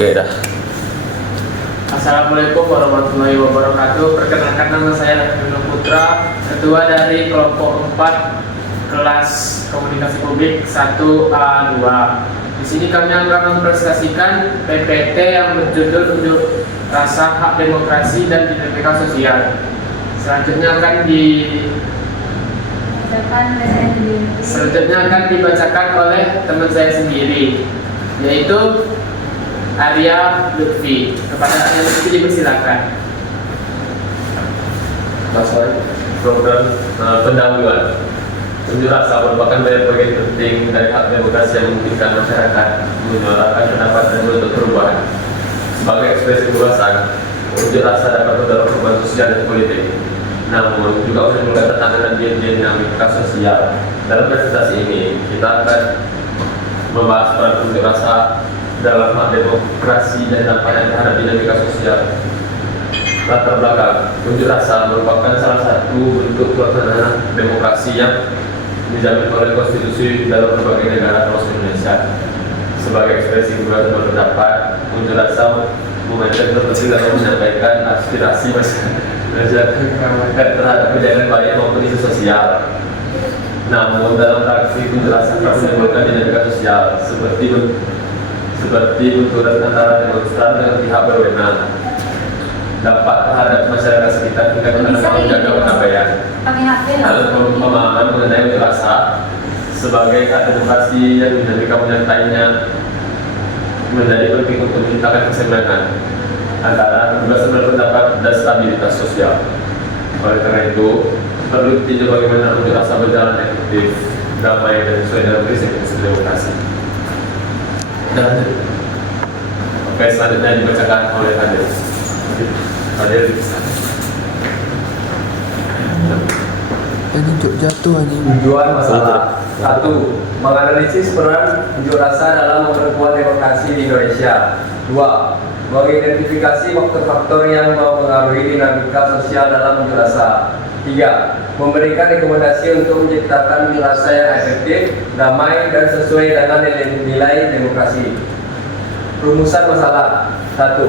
Oke dah. Assalamualaikum warahmatullahi wabarakatuh. Perkenalkan, nama saya Raffi Putra, ketua dari kelompok 4 kelas komunikasi publik 1A2. Di sini kami akan mempresentasikan PPT yang berjudul Unjuk Rasa Hak Demokrasi dan Dinamika Sosial. Selanjutnya akan dibacakan oleh teman saya sendiri, yaitu Arya Lutfi. Kepada Arya Lutfi dipersilakan. Masalah program pendahuluan. Unjuk rasa merupakan bagian penting dari hak demokrasi yang memungkinkan masyarakat menyuarakan pendapat dan menuntut perubahan. Sebagai ekspresi kebebasan, unjuk rasa dapat mendorong perubahan sosial dan politik. Namun juga menimbulkan tantangan dan dinamika sosial. Dalam presentasi ini, kita akan membahas peran unjuk rasa dalam hak demokrasi dan dampaknya terhadap dinamika sosial. Latar belakang unjuk rasa merupakan salah satu bentuk pelaksanaan demokrasi yang dijamin oleh konstitusi dalam berbagai negara termasuk Indonesia. Sebagai ekspresi kebebasan berpendapat, unjuk rasa memainkan penting dalam menyampaikan aspirasi masyarakat terhadap kejadian baik maupun isu sosial. Namun dalam praksi unjuk rasa dapat menimbulkan dinamika sosial seperti benturan antara demonstran dengan pihak berwenang, dampak terhadap masyarakat sekitar hingga terhadap menjaga penyampaian. Lalu pemahaman mengenai unjuk rasa sebagai hak demokrasi yang dinamika menyertainya menjadi penting untuk menciptakan keseimbangan antara kebebasan berpendapat dan stabilitas sosial. Oleh karena itu, perlu ditinjau bagaimana unjuk rasa berjalan efektif, damai, dan sesuai dengan prinsip demokrasi. Dan oke, selanjutnya dibacakan oleh Hadir. Hadir di sana. Ini jatuh aja. Tujuan masalah 1. Menganalisis peran unjuk rasa dalam memperkuat demokrasi di Indonesia. 2. Mengidentifikasi faktor-faktor yang mempengaruhi dinamika sosial dalam unjuk rasa. 3. Memberikan rekomendasi untuk menciptakan unjuk rasa yang efektif, damai, dan sesuai dengan nilai demokrasi. Rumusan masalah 1.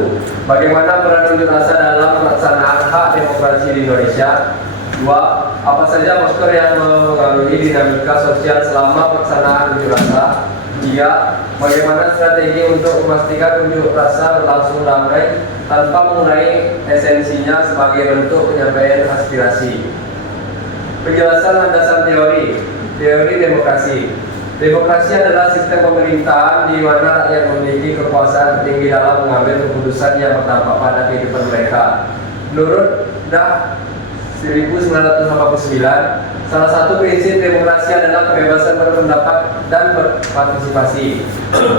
Bagaimana peran unjuk rasa dalam pelaksanaan hak demokrasi di Indonesia? 2. Apa saja faktor yang mempengaruhi dinamika sosial selama pelaksanaan unjuk rasa? 3. Bagaimana strategi untuk memastikan unjuk rasa berlangsung damai tanpa mengurangi esensinya sebagai bentuk penyampaian aspirasi? Penjelasan landasan teori demokrasi. Demokrasi adalah sistem pemerintahan di mana rakyat memiliki kekuasaan tertinggi dalam mengambil keputusan yang berdampak pada kehidupan mereka. Menurut DAH 1989, salah satu prinsip demokrasi adalah kebebasan berpendapat dan berpartisipasi.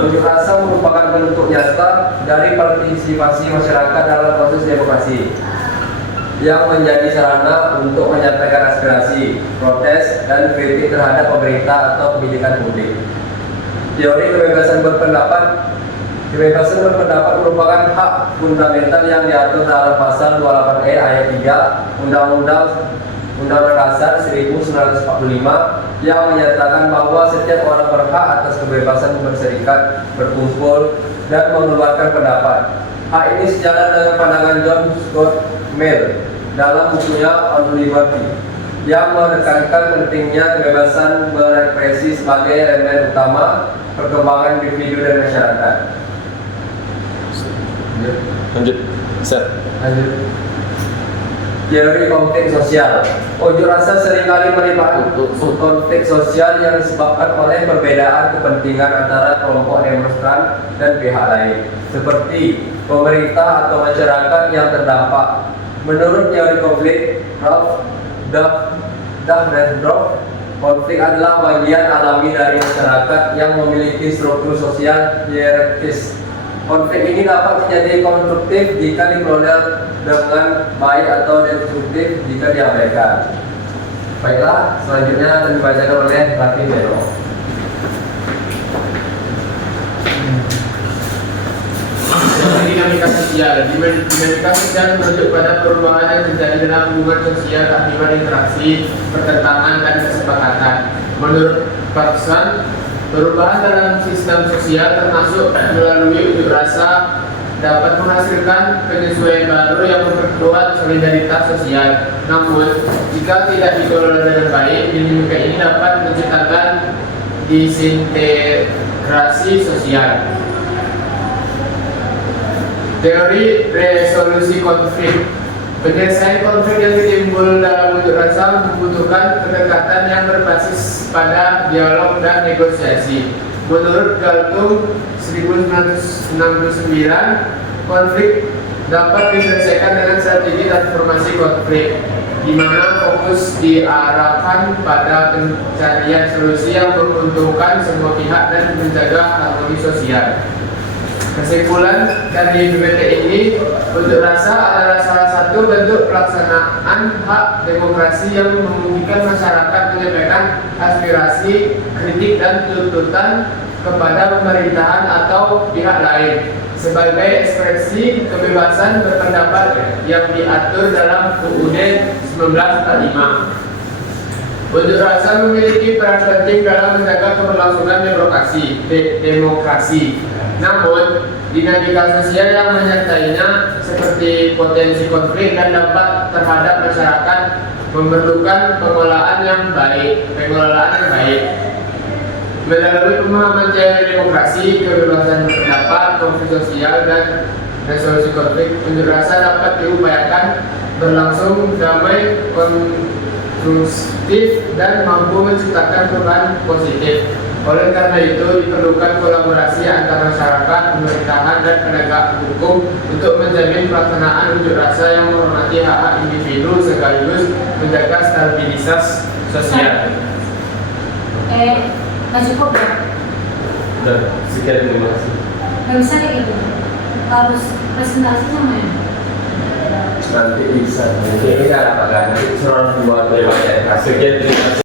Unjuk rasa merupakan bentuk nyata dari partisipasi masyarakat dalam proses demokrasi yang menjadi sarana untuk menyampaikan aspirasi, protes, dan kritik terhadap pemerintah atau kebijakan publik. Teori kebebasan berpendapat merupakan hak fundamental yang diatur dalam pasal 28E ayat 3 Undang-Undang Dasar 1945 yang menyatakan bahwa setiap orang berhak atas kebebasan berserikat, berkumpul, dan mengeluarkan pendapat. Hak ini sejalan dengan pandangan John Stuart Mill dalam bukunya On Liberty yang menekankan pentingnya kebebasan berekspresi sebagai elemen utama perkembangan individu dan masyarakat. Lanjut. Teori konflik sosial. Unjuk rasa seringkali melibatkan konflik sosial yang disebabkan oleh perbedaan kepentingan antara kelompok demonstran dan pihak lain, seperti pemerintah atau masyarakat yang terdampak. Menurut teori konflik, Ralph Dahrendorf, konflik adalah bagian alami dari masyarakat yang memiliki struktur sosial hierarkis. Konflik ini dapat menjadi konstruktif jika dikelola dengan baik atau destruktif jika diabaikan. Baiklah, selanjutnya akan dibacakan oleh Raffi Beno. Dinamika sosial. Dinamika sosial merujuk pada perubahan yang terjadi dalam hubungan sosial akibat interaksi, pertentangan, dan kesepakatan. Menurut Parkson, perubahan dalam sistem sosial termasuk melalui unjuk rasa, dapat menghasilkan penyesuaian baru yang memperkuat solidaritas sosial. Namun, jika tidak dikelola dengan baik, dinamika ini dapat menciptakan disintegrasi sosial. Teori resolusi konflik. Penyelesaian konflik yang timbul dalam unjuk rasa membutuhkan pendekatan yang berbasis pada dialog dan negosiasi. Menurut Galtung 1969, konflik dapat diselesaikan dengan strategi transformasi konflik, di mana fokus diarahkan pada pencarian solusi yang menguntungkan semua pihak dan menjaga harmoni sosial. Kesimpulan dari BBT ini, unjuk rasa adalah salah satu bentuk pelaksanaan hak demokrasi yang memungkinkan masyarakat menyampaikan aspirasi, kritik, dan tuntutan kepada pemerintahan atau pihak lain sebagai ekspresi kebebasan berpendapat yang diatur dalam UUD 1945. Unjuk rasa memiliki peran penting dalam menjaga keberlangsungan demokrasi. Namun, dinamika sosial yang menyertainya seperti potensi konflik dan dampak terhadap masyarakat memerlukan pengelolaan yang baik. Melalui pemahaman teori demokrasi, kebebasan berpendapat, konflik sosial, dan resolusi konflik, unjuk rasa dapat diupayakan berlangsung damai, konstruktif, dan mampu menciptakan perubahan positif. Oleh karena itu, diperlukan kolaborasi antara masyarakat, pemerintahan, dan penegak hukum untuk menjamin pelaksanaan unjuk rasa yang menghormati hak-hak individu sekaligus menjaga stabilitas sosial. Nggak cukup ya? Dan sekian, terima kasih. Nggak bisa kayak gitu. Harus presentasi sama ya? Nanti bisa. Ini kan apa kan? Nanti suruh buat Sekian, terima kasih.